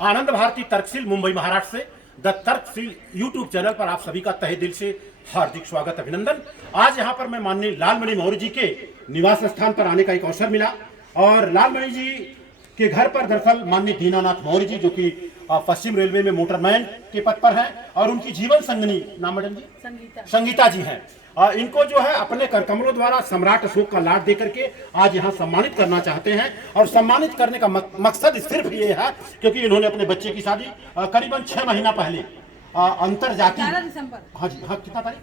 आनंद भारती तर्कशील मुंबई महाराष्ट्र से the तर्कशील YouTube channel पर आप सभी का तहे दिल से हार्दिक स्वागत अभिनंदन। आज यहाँ पर मैं माननीय लालमणि मौर्य जी के निवास स्थान पर आने का एक अवसर मिला और लालमणि जी के घर पर दरअसल माननीय दीनानाथ मौर्य जी जो कि पश्चिम रेलवे में मोटरमैन के पद पर हैं और उनकी जीवन संगनी नाम मैडम जी संगीता जी हैं। इनको जो है अपने करकमलों द्वारा सम्राट अशोक का लाड देकर के आज यहाँ सम्मानित करना चाहते हैं और सम्मानित करने का मकसद सिर्फ ये है क्योंकि इन्होंने अपने बच्चे की शादी करीबन 6 महीना पहले अंतर जाति हाँ जी हाँ कितना तारीख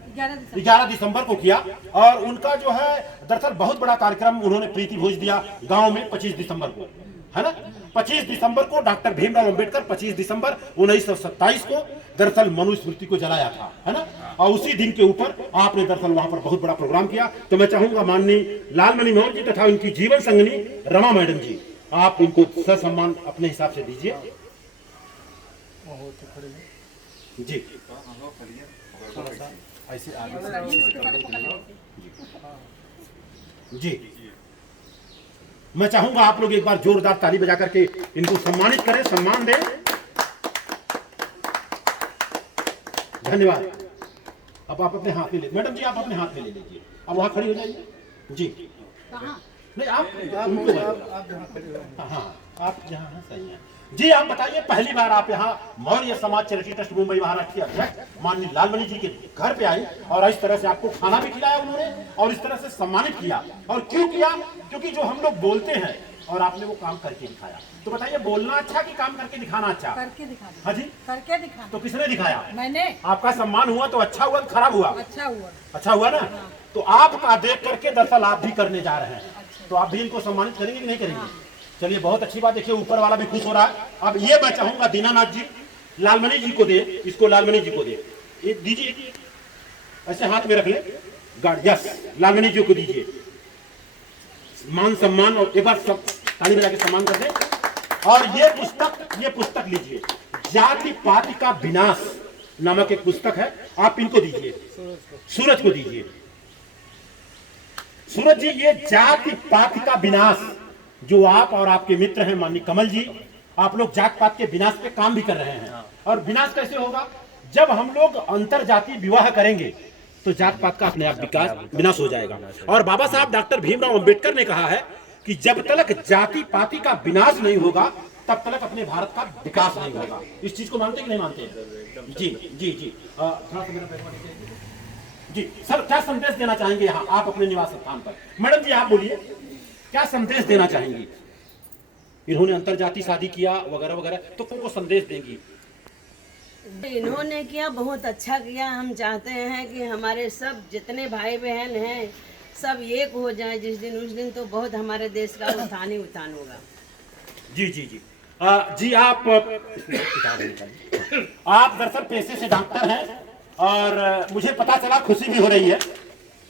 11 दिसंबर को किया और उनका जो है दरअसल बहुत बड़ा कार्यक्रम उन्होंने प्रीति भोज दिया गांव में 25 दिसंबर को, है ना। 25 दिसंबर को डॉक्टर भीमराव अंबेडकर 25 दिसंबर 1927 को दरअसल मनुस्मृति को जलाया था, है ना। और उसी दिन के ऊपर आपने दरअसल वहां पर बहुत बड़ा प्रोग्राम किया। तो मैं चाहूंगा माननीय लालमणि मौर्य जी तथा उनकी जीवन संगनी रमा मैडम जी आप इनको ससम्मान अपने हिसाब से दीजिए जी। ऐसे आगे जी मैं चाहूंगा आप लोग एक बार जोरदार ताली बजा करके इनको सम्मानित करें, सम्मान दें। धन्यवाद। अब आप अपने हाथ में ले मैडम जी, आप अपने हाथ में ले लीजिए। अब वहां खड़ी हो जाइए जी। कहां? नहीं आप हाँ आप जहाँ हैं सही हैं जी। आप बताइए पहली बार आप यहाँ मौर्य समाज चैरिटी ट्रस्ट मुंबई महाराष्ट्र के अध्यक्ष माननीय लालमणि जी के घर पे आए और इस तरह से आपको खाना भी खिलाया उन्होंने और इस तरह से सम्मानित किया। और क्यों किया? क्योंकि जो हम लोग बोलते हैं और आपने वो काम करके दिखाया। तो बताइए बोलना अच्छा कि काम करके दिखाना अच्छा? करके दिखाना। हाँ जी करके दिखाना। तो किसने दिखाया? मैंने। आपका सम्मान हुआ तो अच्छा हुआ खराब हुआ? अच्छा हुआ। अच्छा हुआ ना। तो आपका देख करके दरअसल आप भी करने जा रहे हैं। तो आप भी इनको सम्मानित करेंगे कि नहीं करेंगे? चलिए बहुत अच्छी बात। देखिए ऊपर वाला भी खुश हो रहा है। अब ये मैं चाहूंगा दीनानाथ जी लालमणि जी को दे, इसको लालमणि जी को दे, ये दीजिए ऐसे हाथ में रख ले गार्ड। यस लालमणि जी को दीजिए मान सम्मान और एक बार सब ताली बजा के सम्मान कर दे। और ये पुस्तक लीजिए, जाति पाति का विनाश नामक एक पुस्तक है, आप इनको दीजिए, सूरज को दीजिए। सूरज जी ये जाति पाति का विनाश जो आप और आपके मित्र हैं माननीय कमल जी, आप लोग जात पात के विनाश पे काम भी कर रहे हैं। और विनाश कैसे होगा? जब हम लोग अंतर जाति विवाह करेंगे तो जात पात का अपने आप विनाश हो जाएगा। और बाबा साहब डॉक्टर भीमराव अंबेडकर ने कहा है कि जब तक जाति पाति का विनाश नहीं होगा तब तक अपने भारत का विकास नहीं होगा। इस चीज को मानते कि नहीं मानते? जी जी जी जी सर क्या संदेश देना चाहेंगे यहाँ आप अपने निवास स्थान पर? मैडम जी आप बोलिए क्या संदेश देना चाहेंगी? इन्होंने अंतरजातीय शादी किया वगैरह वगैरह, तो को संदेश देंगी? इन्होंने किया बहुत अच्छा किया। हम चाहते हैं कि हमारे सब जितने भाई बहन हैं सब एक हो जाएं जिस दिन उस दिन तो बहुत हमारे देश का उत्थान ही उत्थान होगा। जी जी जी जी आप दरअसल पेशे से डॉक्टर हैं और मुझे पता चला, खुशी भी हो रही है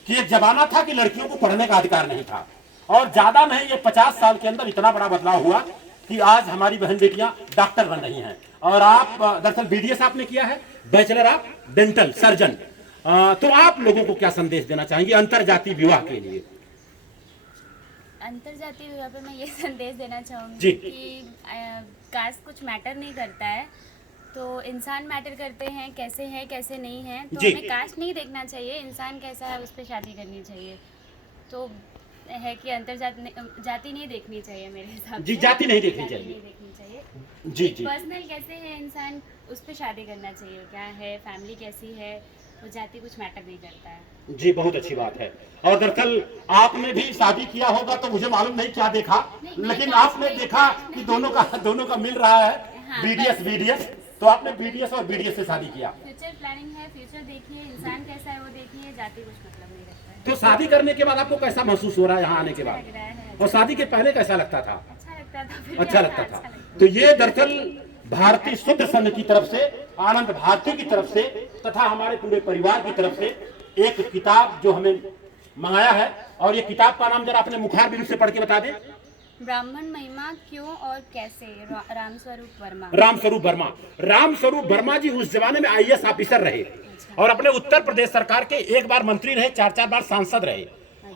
कि एक जमाना था कि लड़कियों को पढ़ने का अधिकार नहीं था और ज्यादा नहीं ये 50 साल के अंदर इतना बड़ा बदलाव हुआ कि आज हमारी बहन बेटियां डॉक्टर बन रही हैं। और आप दरअसल बीडीएस आपने किया है, बैचलर ऑफ डेंटल सर्जन। तो आप लोगों को क्या संदेश देना चाहेंगे अंतरजातीय विवाह के लिए? अंतरजातीय विवाह पे मैं ये संदेश देना चाहूँगी कि कास्ट कुछ मैटर नहीं करता है, तो इंसान मैटर करते हैं, कैसे हैं कैसे नहीं है। तो हमें कास्ट नहीं देखना चाहिए, इंसान कैसा है उस पर शादी करनी चाहिए। तो है कि जाति नहीं देखनी चाहिए मेरे हिसाब से। जी जाति नहीं देखनी चाहिए जी जी। पर्सनल कैसे है इंसान उस पर शादी करना चाहिए, क्या है फैमिली कैसी है, तो जाति कुछ मैटर नहीं करता है। जी बहुत अच्छी बात है। और दरअसल आपने भी शादी किया होगा तो मुझे मालूम नहीं क्या देखा, लेकिन आपने देखा कि दोनों का मिल रहा है। हाँ, बीडीएस तो आपने बीडीएस और बीडीएस से शादी किया। फ्यूचर प्लानिंग है, फ्यूचर देखिए, इंसान कैसा है वो देखिए, जाति कुछ मतलब नहीं रखता है। तो शादी करने के बाद आपको कैसा महसूस हो रहा है यहाँ आने के बाद? और शादी के पहले कैसा लगता था? अच्छा लगता था। तो ये दरअसल भारतीय शुद्ध संघ की तरफ से, आनंद भारती की तरफ से तथा हमारे पूरे परिवार की तरफ से एक किताब जो हमें मंगाया है। और ये किताब का नाम जरा अपने मुखार बिंदु से पढ़ के बता दें। ब्राह्मण महिमा क्यों और कैसे, रामस्वरूप वर्मा। रामस्वरूप वर्मा जी उस जमाने में आईएएस ऑफिसर रहे और अपने उत्तर प्रदेश सरकार के एक बार मंत्री रहे, 4 बार सांसद रहे।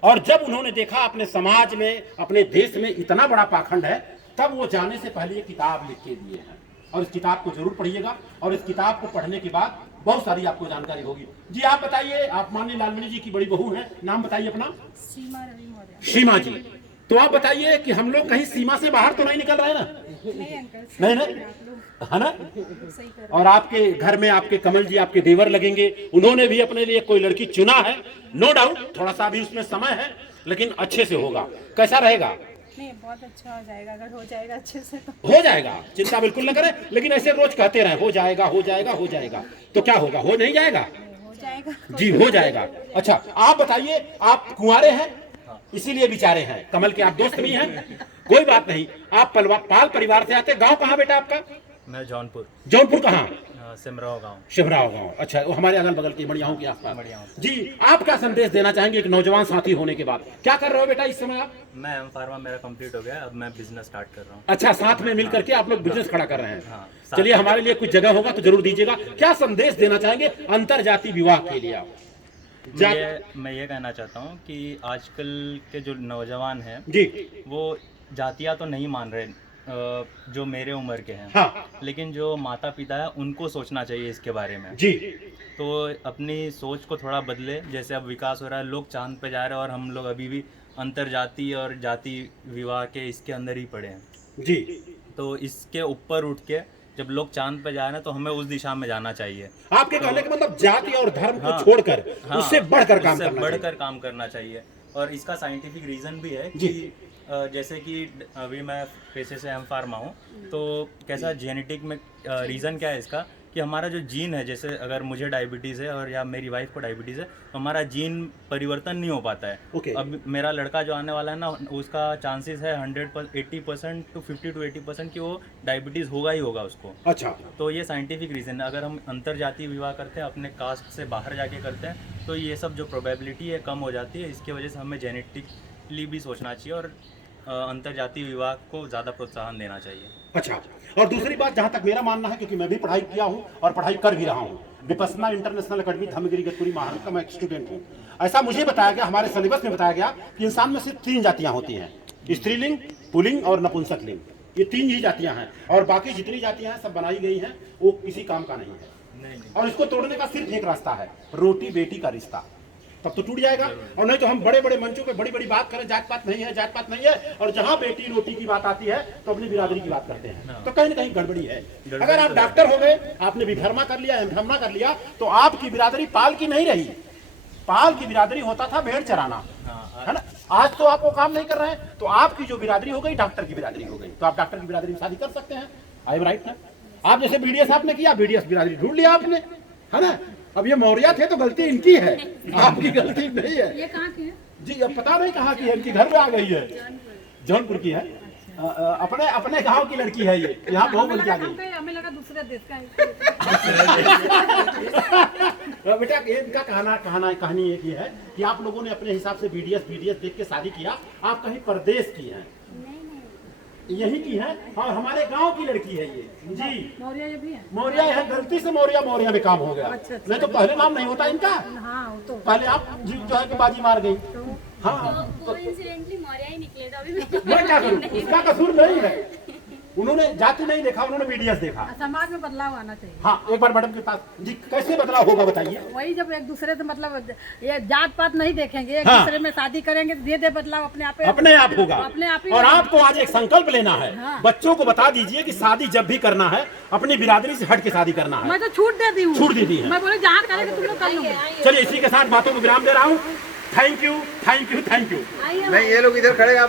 और जब उन्होंने देखा अपने समाज में अपने देश में इतना बड़ा पाखंड है तब वो जाने से पहले ये किताब लिख के दिए हैं। और इस किताब को जरूर पढ़िएगा और इस किताब को पढ़ने के बाद बहुत सारी आपको जानकारी होगी। जी आप बताइए, आप माननीय लालमणि जी की बड़ी बहू हैं, नाम बताइए अपना। सीमा रवि मौर्य। सीमा जी, तो आप बताइए कि हम लोग कहीं सीमा से बाहर तो नहीं निकल रहे ना? नहीं अंकल, नहीं ना, है ना? सही कर और आपके घर में आपके कमल जी आपके देवर लगेंगे, उन्होंने भी अपने लिए कोई लड़की चुना है, नो डाउट थोड़ा सा अभी उसमें समय है, लेकिन अच्छे से होगा। कैसा रहेगा? नहीं, बहुत अच्छा हो जाएगा, अगर हो जाएगा अच्छे से तो हो जाएगा, चिंता बिल्कुल न करें। लेकिन ऐसे रोज कहते रहे हो जाएगा हो जाएगा हो जाएगा, तो क्या होगा? हो नहीं जाएगा? हो जाएगा। जी हो जाएगा। अच्छा आप बताइए, आप कुंवारे हैं इसीलिए बिचारे हैं, कमल के आप दोस्त भी हैं, कोई बात नहीं। आप पाल परिवार से आते, गांव कहाँ बेटा आपका? मैं जौनपुर। जौनपुर कहाँ? सिमराव गांव। शिवराव गांव। अच्छा, वो हमारे अगल बगल के बढ़ियाओं के आसपास। बढ़ियाओं। जी आप क्या संदेश देना चाहेंगे एक नौजवान साथी होने के बाद? क्या कर रहे हो बेटा इस समय आप? मैं एम फार्मा मेरा कंप्लीट हो गया, अब मैं बिजनेस स्टार्ट कर रहा हूँ। अच्छा, साथ में मिल करके आप लोग बिजनेस खड़ा कर रहे हैं। हाँ, चलिए, हमारे लिए कुछ जगह होगा तो जरूर दीजिएगा। क्या संदेश देना चाहेंगे अंतरजातीय विवाह के लिए आप? मैं ये कहना चाहता हूँ कि आजकल के जो नौजवान हैं जी वो जातियाँ तो नहीं मान रहे, जो मेरे उम्र के हैं। हाँ लेकिन जो माता पिता है उनको सोचना चाहिए इसके बारे में। जी, तो अपनी सोच को थोड़ा बदले। जैसे अब विकास हो रहा है, लोग चांद पे जा रहे हैं और हम लोग अभी भी अंतरजातीय और जाति विवाह के इसके अंदर ही पड़े हैं। जी तो इसके ऊपर उठ के जब लोग चांद पे जा रहे हैं तो हमें उस दिशा में जाना चाहिए। आपके कहने का मतलब जाति और धर्म को हाँ, छोड़कर हाँ, उससे बढ़कर काम उससे करना बढ़कर चाहिए। काम करना चाहिए। और इसका साइंटिफिक रीज़न भी है जी। कि जैसे कि अभी मैं पेशे से एम फार्मा हूँ, तो कैसा जेनेटिक में रीज़न क्या है इसका कि हमारा जो जीन है, जैसे अगर मुझे डायबिटीज़ है और या मेरी वाइफ को डायबिटीज़ है, तो हमारा जीन परिवर्तन नहीं हो पाता है। ओके। अब मेरा लड़का जो आने वाला है ना, उसका चांसेस है 80% टू 50 to 80% कि वो डायबिटीज़ होगा ही होगा उसको। अच्छा, तो ये साइंटिफिक रीज़न है। अगर हम अंतरजातीय विवाह करते हैं, अपने कास्ट से बाहर जाके करते हैं, तो ये सब जो प्रोबेबिलिटी है कम हो जाती है। इसकी वजह से हमें जेनेटिकली भी सोचना चाहिए और अंतरजातीय विवाह को ज़्यादा प्रोत्साहन देना चाहिए। अच्छा। और दूसरी बात, जहाँ तक मेरा मानना है, क्योंकि मैं भी पढ़ाई किया हूँ और पढ़ाई कर भी रहा हूँ, विपस्सना इंटरनेशनल अकेडमी धर्मगिरी गतपुरी महाराष्ट्र का मैं एक स्टूडेंट हूँ। ऐसा मुझे बताया गया, हमारे सिलेबस में बताया गया कि इंसान में सिर्फ 3 जातियाँ होती हैं, स्त्रीलिंग, पुल्लिंग और नपुंसकलिंग। ये 3 ही जातियाँ हैं और बाकी जितनी जातियाँ हैं सब बनाई गई हैं, वो किसी काम का नहीं है। और इसको तोड़ने का सिर्फ एक रास्ता है, रोटी बेटी का रिश्ता, तब तो टूट जाएगा। और नहीं तो हम बड़े बड़े मंचों पे बड़ी बड़ी बात करें, जात पात नहीं है, जात पात नहीं है, और जहां बेटी रोटी की बात आती है तो अपनी बिरादरी की बात करते हैं, तो कहीं ना कहीं गड़बड़ी है। अगर आप डॉक्टर हो गए, आपने विफर्मा कर लिया, एमफर्मा कर लिया, तो आपकी बिरादरी पाल की नहीं रही। पाल की बिरादरी होता था भेड़ चराना, है ना? आज तो आप वो काम नहीं कर रहे हैं, तो आपकी जो बिरादरी हो गई डॉक्टर की बिरादरी हो गई, तो आप डॉक्टर की बिरादरी में शादी कर सकते हैं। आई एम राइट ना? आप जैसे बीडीएस आपने किया, बीडीएस बिरादरी ढूंढ लिया आपने, है ना? अब ये मौर्या थे तो गलती इनकी है, आपकी गलती नहीं है। ये कहाँ की है? जी अब पता नहीं कहाँ की है, इनकी घर में आ गई है, जौनपुर की है। अपने अपने गांव की लड़की है ये, यहाँ बहुत बन के आ गई। हमें लगा दूसरे देश का बेटा इनका कहानी एक ही है कि आप लोगों ने अपने हिसाब से बीडीएस देख के शादी किया, आप कहीं परदेश की हैं, यही की है, और हमारे गांव की लड़की है ये। जी मौर्य ये भी है। मौर्या है, गलती से मौर्या में काम हो गया। नहीं तो पहले नाम नहीं होता इनका, हाँ वो तो पहले आप जी जो है कि बाजी मार गई। हाँ तो कोइंसिडेंटली मौर्य ही निकले, तो अभी मैं क्या करूँ, उसका कसूर नहीं है, उन्होंने जाति नहीं देखा, उन्होंने बीडीएस देखा। समाज में बदलाव आना चाहिए। हाँ एक बार मैडम के पास जी, कैसे बदलाव होगा बताइए? वही जब एक दूसरे से मतलब ये जात पात नहीं देखेंगे, एक हाँ। दूसरे में शादी करेंगे, धीरे धीरे बदलाव अपने आप होगा। अपने आप ही और आपको आज एक संकल्प लेना है, हाँ। बच्चों को बता दीजिए कि शादी जब भी करना है अपनी बिरादरी से हट के शादी करना है। मैं तो छूट दे दी हूँ, छूट दे दी है। मैं बोले जहाँ करेंगे तुम लोग कर लो। चलिए इसी के साथ बातों को विराम दे रहा हूँ। Thank you thank you thank you. नहीं ये लोग इधर खड़े